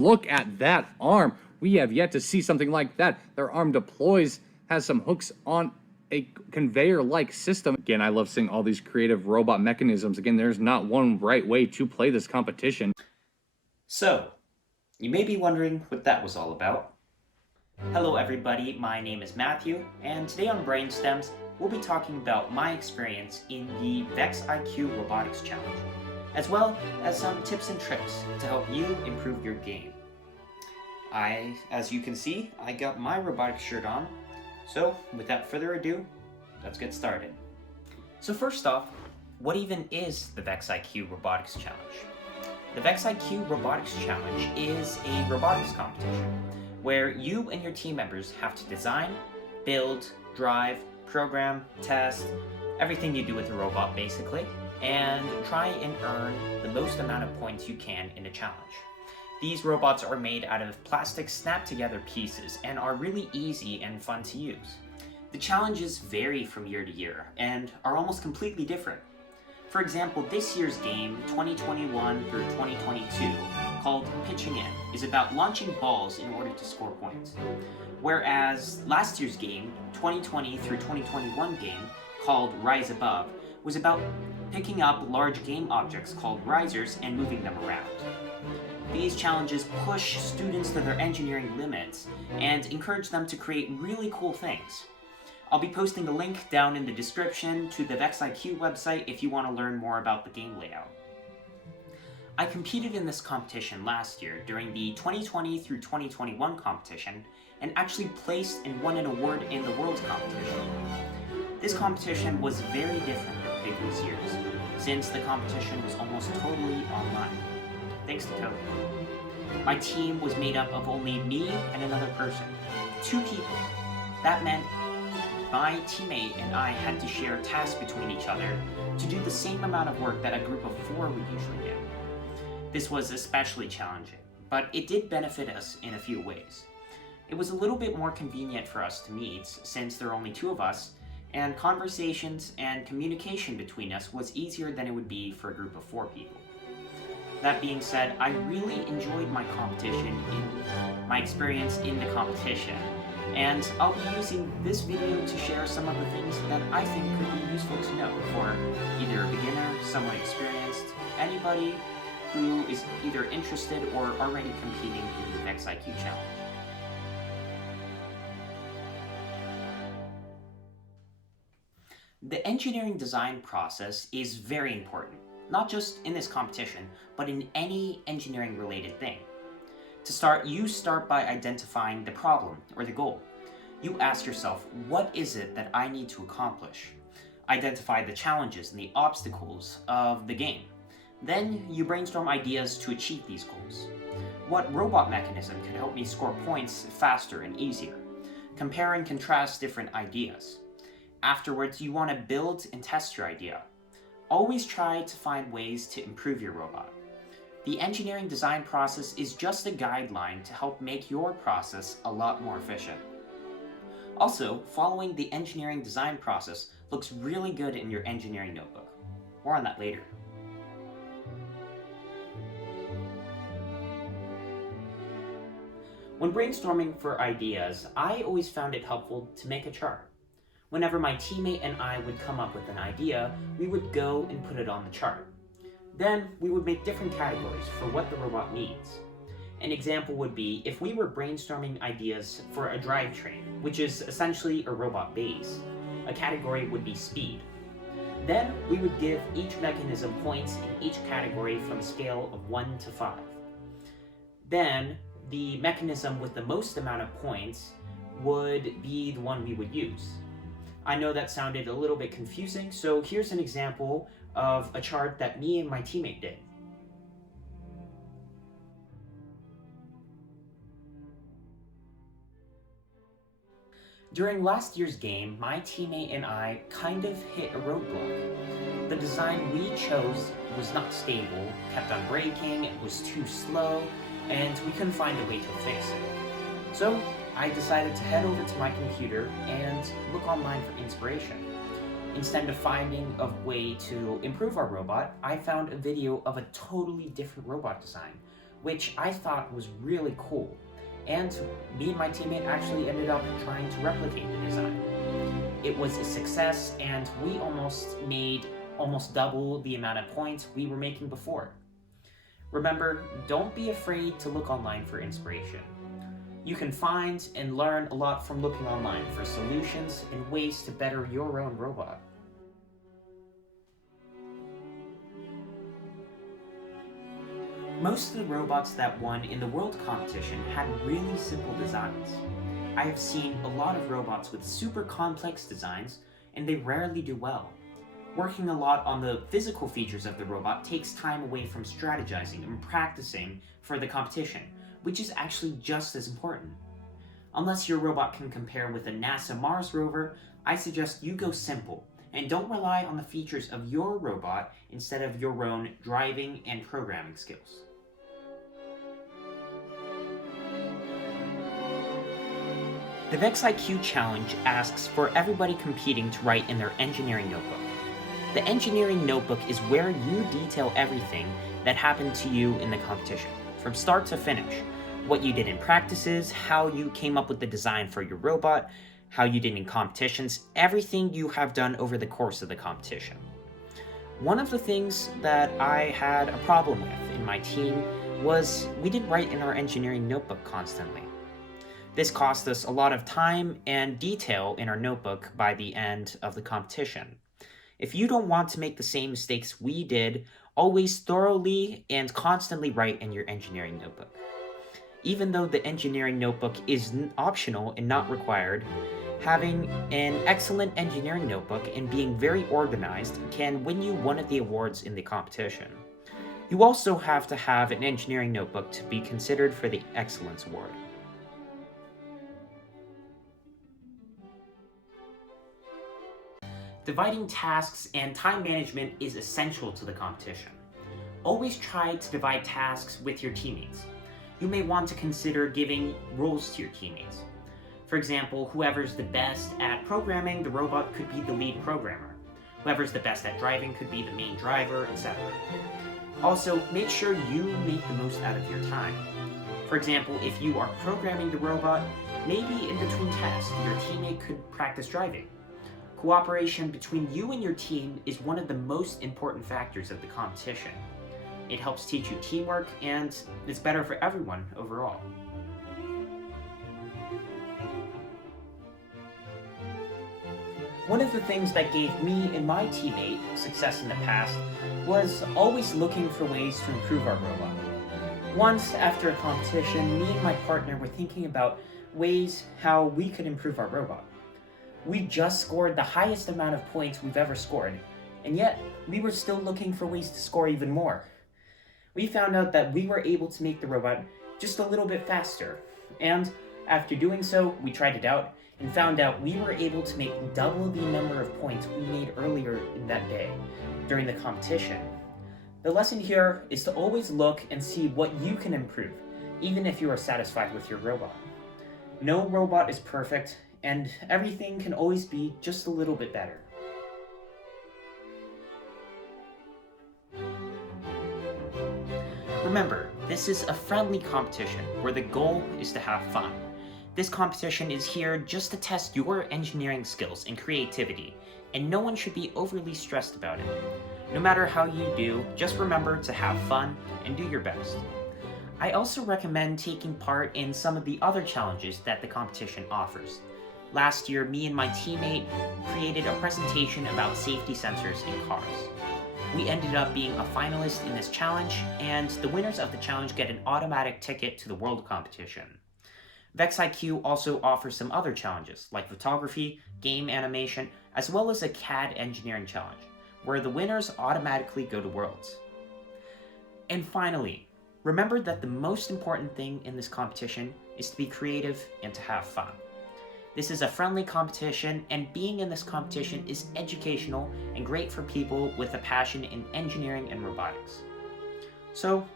Look at that arm. We have yet to see something like that. Their arm deploys, has some hooks on a conveyor-like system. Again, I love seeing all these creative robot mechanisms. Again, there's not one right way to play this competition. So, you may be wondering what that was all about. Hello everybody, my name is Matthew, and today on BrainSTEMs, we'll be talking about my experience in the VEX IQ Robotics Challenge, as well as some tips and tricks to help you improve your game. As you can see, I got my robotics shirt on, so without further ado, let's get started. So first off, what even is the VEX IQ Robotics Challenge? The VEX IQ Robotics Challenge is a robotics competition where you and your team members have to design, build, drive, program, test, everything you do with a robot basically, and try and earn the most amount of points you can in a challenge. These robots are made out of plastic snap-together pieces and are really easy and fun to use. The challenges vary from year to year and are almost completely different. For example, this year's game, 2021 through 2022, called Pitching In, is about launching balls in order to score points. Whereas last year's game, 2020 through 2021 game, called Rise Above, was about picking up large game objects called risers and moving them around. These challenges push students to their engineering limits and encourage them to create really cool things. I'll be posting a link down in the description to the VEX IQ website if you want to learn more about the game layout. I competed in this competition last year during the 2020 through 2021 competition and actually placed and won an award in the Worlds competition. This competition was very different than previous years, since the competition was almost totally online, thanks to COVID. My team was made up of only me and another person, 2 people. That meant my teammate and I had to share tasks between each other to do the same amount of work that a group of 4 would usually do. This was especially challenging, but it did benefit us in a few ways. It was a little bit more convenient for us to meet since there are only 2 of us, and conversations and communication between us was easier than it would be for a group of 4 people. That being said, I really enjoyed my experience in the competition, and I'll be using this video to share some of the things that I think could be useful to know for either a beginner, someone experienced, anybody who is either interested or already competing in the VEX IQ Challenge. The engineering design process is very important, not just in this competition, but in any engineering related thing. To start, you start by identifying the problem or the goal. You ask yourself, what is it that I need to accomplish? Identify the challenges and the obstacles of the game. Then you brainstorm ideas to achieve these goals. What robot mechanism could help me score points faster and easier? Compare and contrast different ideas. Afterwards, you want to build and test your idea. Always try to find ways to improve your robot. The engineering design process is just a guideline to help make your process a lot more efficient. Also, following the engineering design process looks really good in your engineering notebook. More on that later. When brainstorming for ideas, I always found it helpful to make a chart. Whenever my teammate and I would come up with an idea, we would go and put it on the chart. Then we would make different categories for what the robot needs. An example would be if we were brainstorming ideas for a drivetrain, which is essentially a robot base. A category would be speed. Then we would give each mechanism points in each category from a scale of 1 to 5. Then the mechanism with the most amount of points would be the one we would use. I know that sounded a little bit confusing, so here's an example of a chart that me and my teammate did. During last year's game, my teammate and I kind of hit a roadblock. The design we chose was not stable, kept on breaking, it was too slow, and we couldn't find a way to fix it. So I decided to head over to my computer and look online for inspiration. Instead of finding a way to improve our robot, I found a video of a totally different robot design, which I thought was really cool. And me and my teammate actually ended up trying to replicate the design. It was a success, and we made almost double the amount of points we were making before. Remember, don't be afraid to look online for inspiration. You can find and learn a lot from looking online for solutions and ways to better your own robot. Most of the robots that won in the world competition had really simple designs. I have seen a lot of robots with super complex designs, and they rarely do well. Working a lot on the physical features of the robot takes time away from strategizing and practicing for the competition, which is actually just as important. Unless your robot can compare with a NASA Mars rover, I suggest you go simple, and don't rely on the features of your robot instead of your own driving and programming skills. The VEX IQ Challenge asks for everybody competing to write in their engineering notebook. The engineering notebook is where you detail everything that happened to you in the competition, from start to finish. What you did in practices, how you came up with the design for your robot, how you did in competitions, everything you have done over the course of the competition. One of the things that I had a problem with in my team was we didn't write in our engineering notebook constantly. This cost us a lot of time and detail in our notebook by the end of the competition. If you don't want to make the same mistakes we did, always thoroughly and constantly write in your engineering notebook. Even though the engineering notebook is optional and not required, having an excellent engineering notebook and being very organized can win you one of the awards in the competition. You also have to have an engineering notebook to be considered for the Excellence Award. Dividing tasks and time management is essential to the competition. Always try to divide tasks with your teammates. You may want to consider giving roles to your teammates. For example, whoever's the best at programming the robot could be the lead programmer. Whoever's the best at driving could be the main driver, etc. Also, make sure you make the most out of your time. For example, if you are programming the robot, maybe in between tests, your teammate could practice driving. Cooperation between you and your team is one of the most important factors of the competition. It helps teach you teamwork, and it's better for everyone overall. One of the things that gave me and my teammate success in the past was always looking for ways to improve our robot. Once, after a competition, me and my partner were thinking about ways how we could improve our robot. We just scored the highest amount of points we've ever scored, and yet we were still looking for ways to score even more. We found out that we were able to make the robot just a little bit faster, and after doing so, we tried it out and found out we were able to make double the number of points we made earlier in that day during the competition. The lesson here is to always look and see what you can improve, even if you are satisfied with your robot. No robot is perfect, and everything can always be just a little bit better. Remember, this is a friendly competition where the goal is to have fun. This competition is here just to test your engineering skills and creativity, and no one should be overly stressed about it. No matter how you do, just remember to have fun and do your best. I also recommend taking part in some of the other challenges that the competition offers. Last year, me and my teammate created a presentation about safety sensors in cars. We ended up being a finalist in this challenge, and the winners of the challenge get an automatic ticket to the world competition. VEX IQ also offers some other challenges, like photography, game animation, as well as a CAD engineering challenge, where the winners automatically go to Worlds. And finally, remember that the most important thing in this competition is to be creative and to have fun. This is a friendly competition, and being in this competition is educational and great for people with a passion in engineering and robotics. So,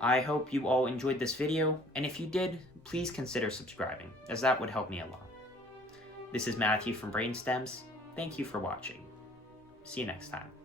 I hope you all enjoyed this video, and if you did, please consider subscribing, as that would help me a lot. This is Matthew from BrainSTEMs. Thank you for watching. See you next time.